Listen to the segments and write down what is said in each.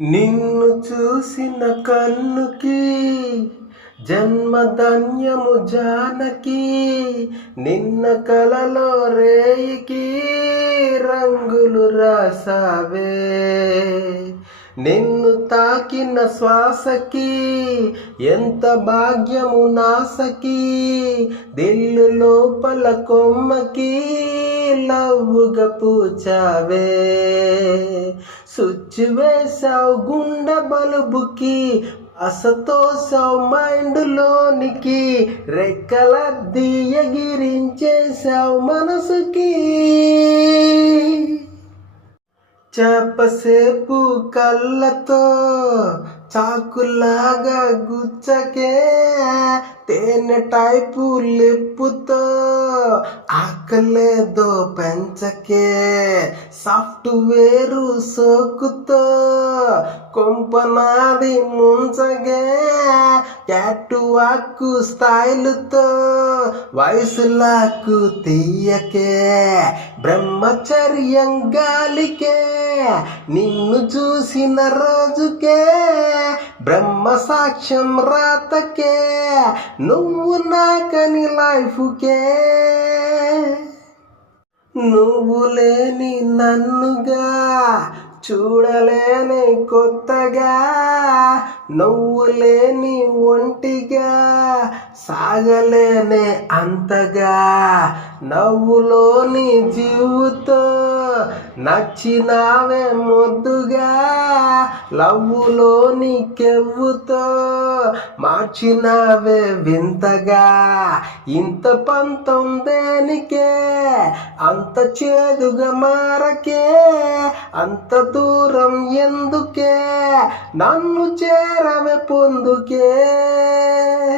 నిన్ను చూసిన కన్నుకి జన్మధన్యము జానకి నిన్న కలలో రేయికి రంగులు రాసావే. నిన్ను తాకిన శ్వాసకి ఎంత భాగ్యము నాసకి దిల్లు లోపల కొమ్మకి లవ్వుగా పూచావే స్విచ్ వేసావు గుండె బలుబుకి అసతోసావు మైండ్ లోనికి రెక్కల ఎగిరించేసావు మనసుకి. చేపసేపు కళ్ళతో చాకులాగా గుచ్చకే తేనె టైపు లిప్పుతో ఆకలేదో పెంచకే సాఫ్ట్వేరు సోకుతో కొంపనాది ముంచగే క్యాటు వాక్కు స్టైలుతో వయసులాకు తీయకే బ్రహ్మచర్యం గాలికే నిన్ను చూసిన రోజుకే బ్రహ్మ సాక్ష్యం రాతకే నువ్వు నాకని లైఫ్కే. నువ్వు లేని నన్నుగా చూడలేని కొత్తగా నువ్వు లేని ఒంటిగా సాగలేనే అంతగా. నవ్వులోని జీవుతో నచ్చినావే ముద్దుగా లవ్వులోని కెవ్వుతో మార్చినావే వింతగా. ఇంత పంతం దేనికే? అంత చేదుగా మారకే? అంత దూరం ఎందుకే? నన్ను చేరవే పొందుకే?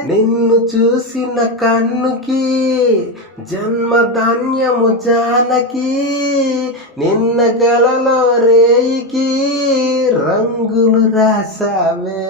నిన్ను చూసిన కన్నుకి జన్మధాన్యము జానకి నిన్న గలలో రేయికి రంగులు రాసావే